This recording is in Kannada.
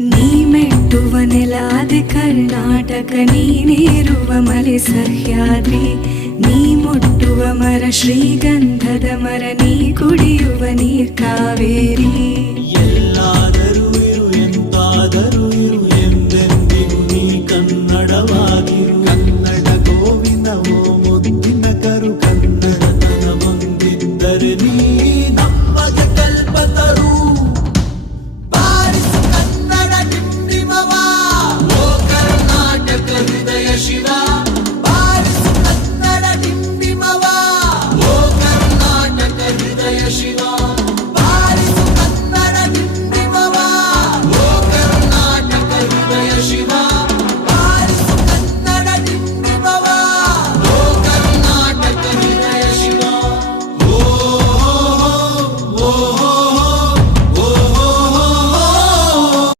ನೀ ಮೆಟ್ಟುವ ನೆಲಾದೆ ಕರ್ನಾಟಕ, ನೀನೇರುವ ಮಲೆ ಸಹ್ಯಾದ್ರಿ, ನೀ ಮುಟ್ಟುವ ಮರ ಶ್ರೀಗಂಧದ ಮರ, ನೀ ಕುಡಿಯುವ ನೀರ್ ಕಾವೇರಿ. ಎಲ್ಲ